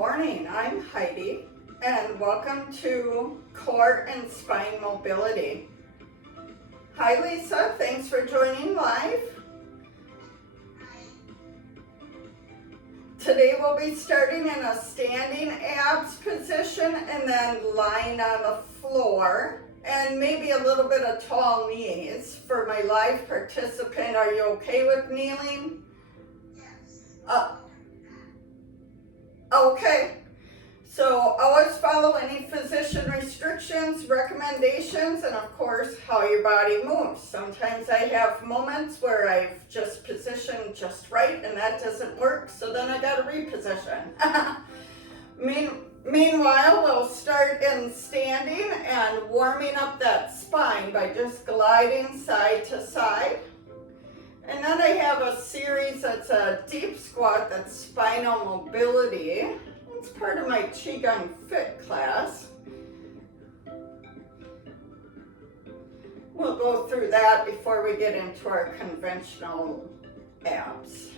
morning, I'm Heidi, and welcome to Core and Spine Mobility. Hi Lisa, thanks for joining live. Today we'll be starting in a standing abs position and then lying on the floor and maybe a little bit of tall knees. For my live participant, are you okay with kneeling? Yes. Okay, so always follow any physician restrictions, recommendations, and of course how your body moves. Sometimes I have moments where I've just positioned just right and that doesn't work, so then I gotta reposition. Meanwhile, we'll start in standing and warming up that spine by just gliding side to side. And then I have a series that's a deep squat that's spinal mobility. It's part of my Qigong Fit class. We'll go through that before we get into our conventional abs.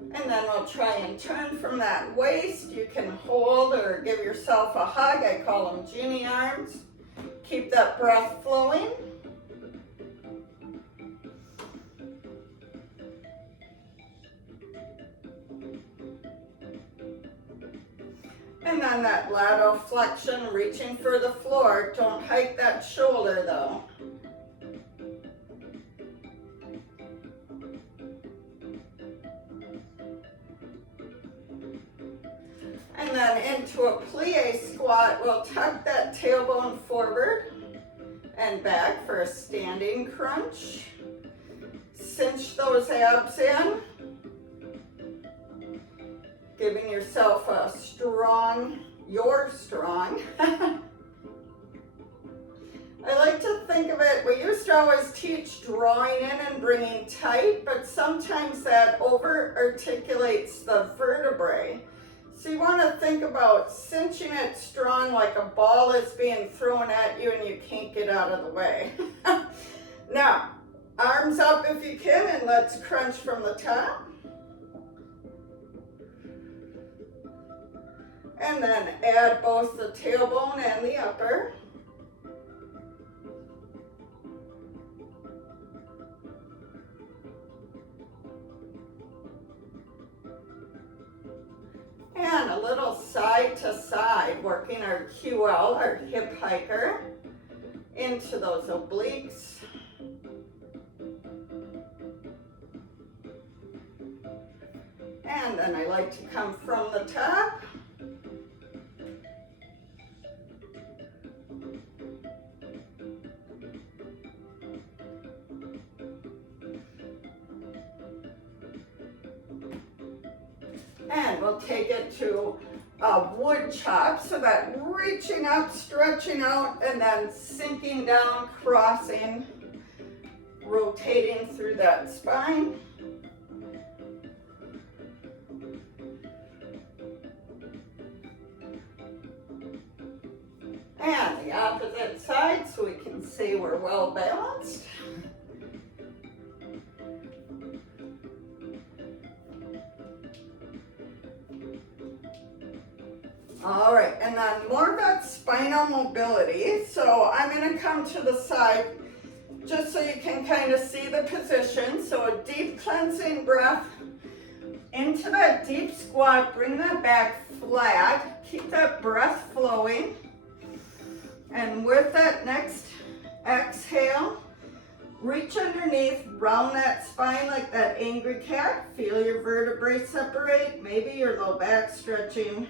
And then we'll try and turn from that waist. You can hold or give yourself a hug. I call them genie arms. Keep that breath flowing. And then that lateral flexion, reaching for the floor. Don't hike that shoulder though. And then into a plie squat, we'll tuck that tailbone forward and back for a standing crunch. Cinch those abs in. Giving yourself a strong, you're strong. I like to think of it, we used to always teach drawing in and bringing tight, but sometimes that over articulates the vertebrae. So you want to think about cinching it strong like a ball is being thrown at you and you can't get out of the way. Now, arms up if you can, and let's crunch from the top. And then add both the tailbone and the upper. And a little side to side, working our QL, our hip hiker, into those obliques. And then I like to come from the top. And we'll take it to a wood chop, so that reaching up, stretching out, and then sinking down, crossing, rotating through that spine. And the opposite side, so we can say we're well balanced. All right, and then more about spinal mobility. So I'm going to come to the side just so you can kind of see the position. So a deep cleansing breath into that deep squat. Bring that back flat. Keep that breath flowing. And with that next exhale, reach underneath, round that spine like that angry cat. Feel your vertebrae separate. Maybe your low back stretching.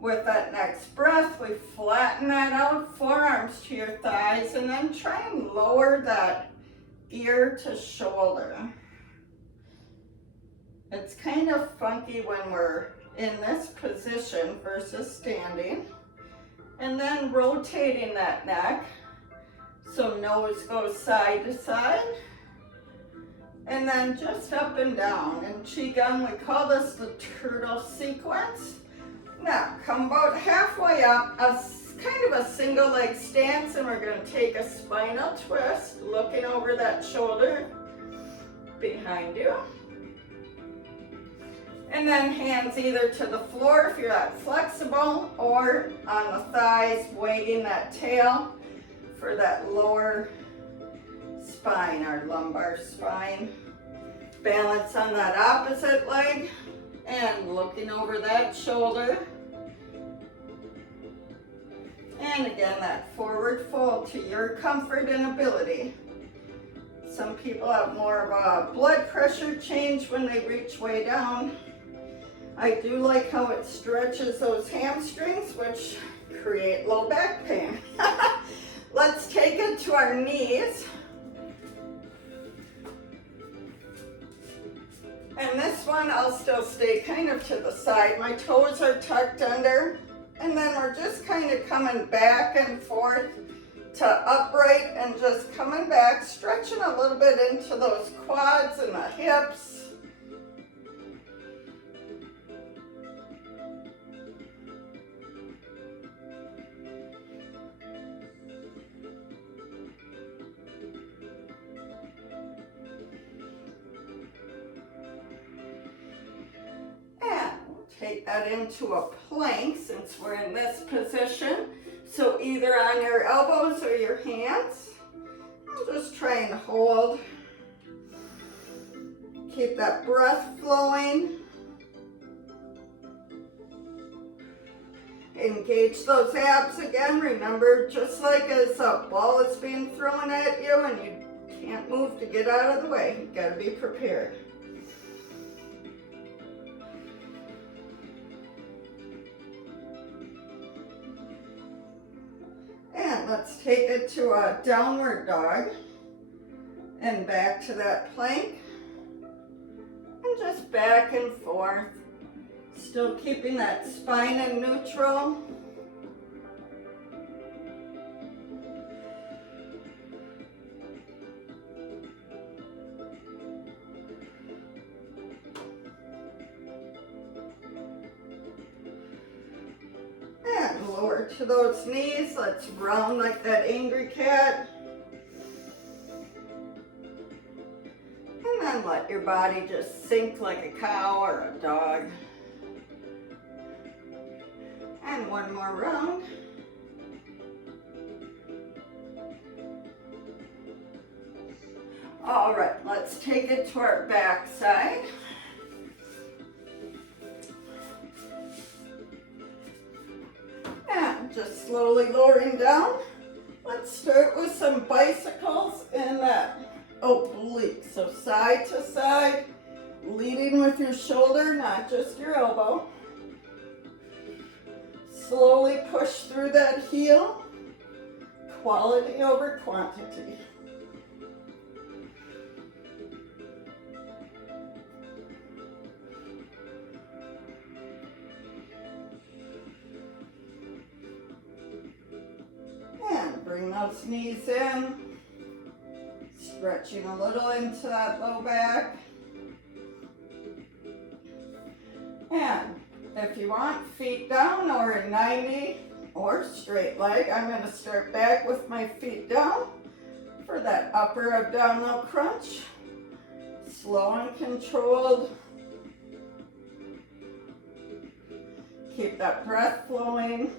With that next breath, we flatten that out, forearms to your thighs, and then try and lower that ear to shoulder. It's kind of funky when we're in this position versus standing. And then rotating that neck, so nose goes side to side. And then just up and down. In Qigong, we call this the turtle sequence. Now, come about halfway up, kind of a single leg stance, and we're going to take a spinal twist, looking over that shoulder behind you. And then hands either to the floor if you're that flexible, or on the thighs, wagging that tail for that lower spine, our lumbar spine. Balance on that opposite leg and looking over that shoulder. And again, that forward fold to your comfort and ability. Some people have more of a blood pressure change when they reach way down. I do like how it stretches those hamstrings, which create low back pain. Let's take it to our knees. And this one, I'll still stay kind of to the side. My toes are tucked under. And then we're just kind of coming back and forth to upright and just coming back, stretching a little bit into those quads and the hips. Take that into a plank since we're in this position. So either on your elbows or your hands. I'll just try and hold. Keep that breath flowing. Engage those abs again. Remember, just like as a ball is being thrown at you and you can't move to get out of the way, you gotta be prepared. And let's take it to a downward dog and back to that plank and just back and forth, still keeping that spine in neutral. Lower to those knees. Let's round like that angry cat. And then let your body just sink like a cow or a dog. And one more round. All right, let's take it to our back side. And just slowly lowering down. Let's start with some bicycles in that oblique. So side to side, leading with your shoulder, not just your elbow. Slowly push through that heel. Quality over quantity. Bring those knees in, stretching a little into that low back. And if you want, feet down or a 90 or straight leg. I'm going to start back with my feet down for that upper abdominal crunch. Slow and controlled. Keep that breath flowing.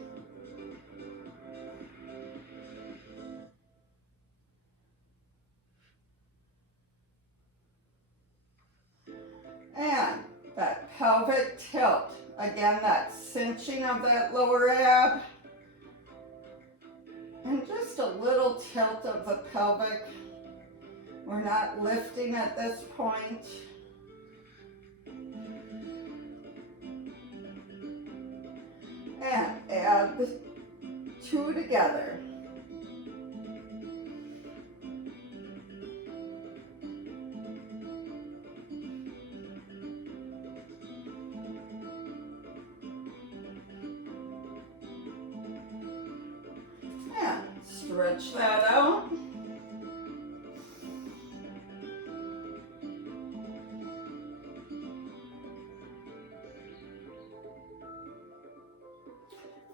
And that pelvic tilt. Again, that cinching of that lower ab. And just a little tilt of the pelvic. We're not lifting at this point. And add the two together. Stretch that out.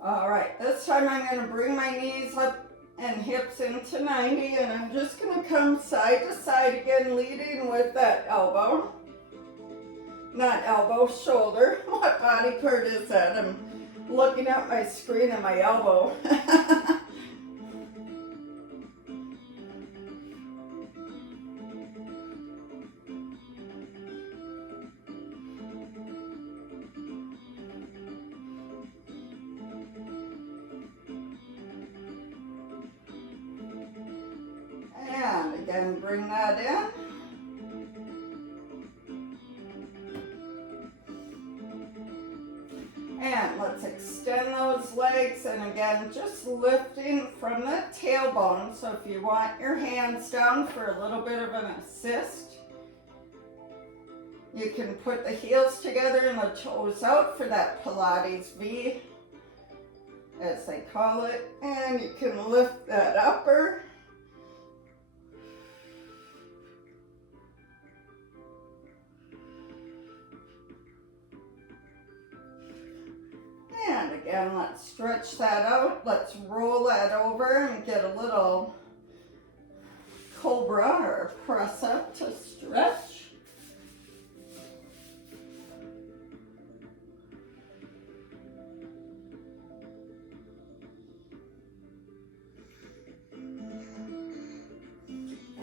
All right, this time I'm going to bring my knees up and hips into 90, and I'm just going to come side to side again, leading with that elbow. not elbow, shoulder. What body part is that? I'm looking at my screen and my elbow. And again, bring that in. And let's extend those legs, and again, just lifting from the tailbone. So if you want your hands down for a little bit of an assist, you can put the heels together and the toes out for that Pilates V, as they call it. And you can lift that upper. And again, let's stretch that out. Let's roll that over and get a little cobra or press up to stretch.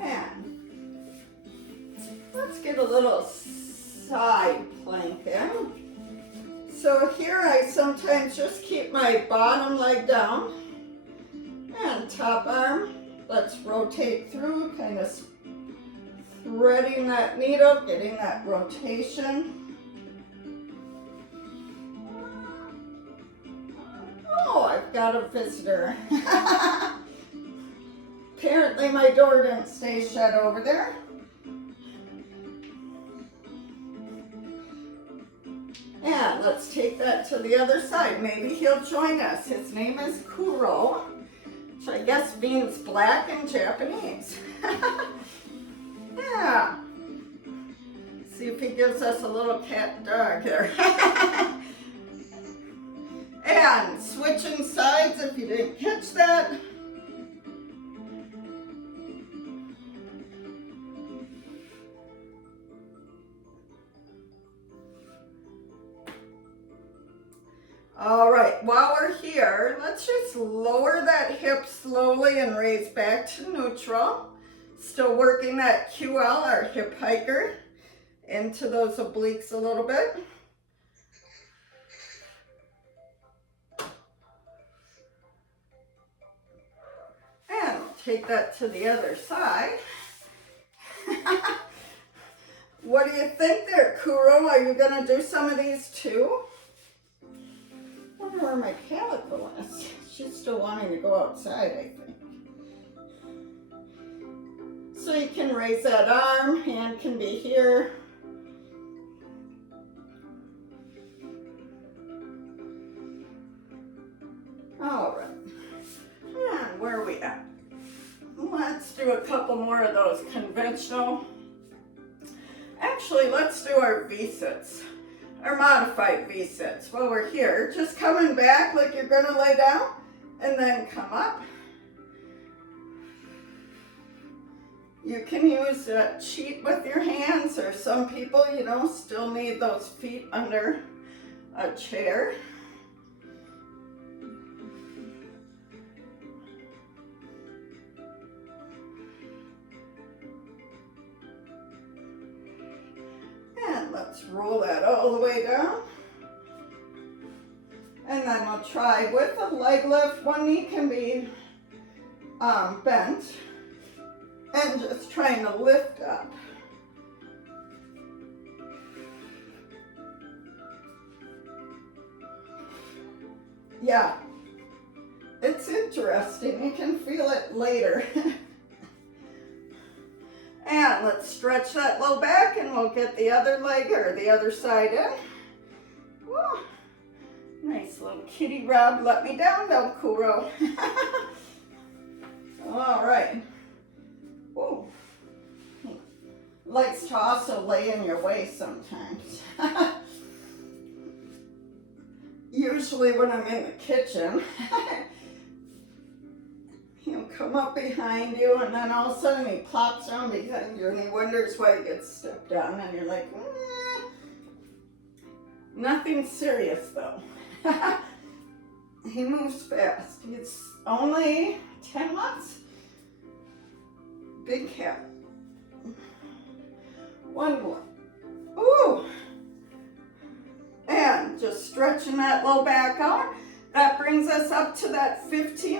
And let's get a little side plank in. So here I sometimes just keep my bottom leg down and top arm. Let's rotate through, kind of threading that needle, getting that rotation. Oh, I've got a visitor. Apparently my door didn't stay shut over there. And let's take that to the other side. Maybe he'll join us. His name is Kuro, which I guess means black in Japanese. Yeah. See if he gives us a little cat dog there. And switching sides if you didn't catch that. All right, while we're here, let's just lower that hip slowly and raise back to neutral. Still working that QL, our hip hiker, into those obliques a little bit. And take that to the other side. What do you think there, Kuro? Are you gonna do some of these too? I wonder where my calico is. She's still wanting to go outside, I think. So you can raise that arm, hand can be here. All right. And where are we at? Let's do a couple more of those conventional. Actually, let's do our V-sits. Our modified V-sits. While we're here, just coming back like you're gonna lay down and then come up. You can use a cheat with your hands, or some people, you know, still need those feet under a chair. And let's roll that all the way down. And then we'll try with a leg lift. One knee can be bent. And just trying to lift up. Yeah, it's interesting. You can feel it later. And let's stretch that low back and we'll get the other leg or the other side in. Woo. Nice little kitty rub. Let me down though, Kuro. All right. Whoa. Likes to also lay in your way sometimes. Usually when I'm in the kitchen, he'll come up behind you and then all of a sudden he plops down behind you and he wonders why he gets stepped on and you're like, Nothing serious though. He moves fast. It's only 10 months. Big cat. One more. Ooh. And just stretching that low back out. That brings us up to that 15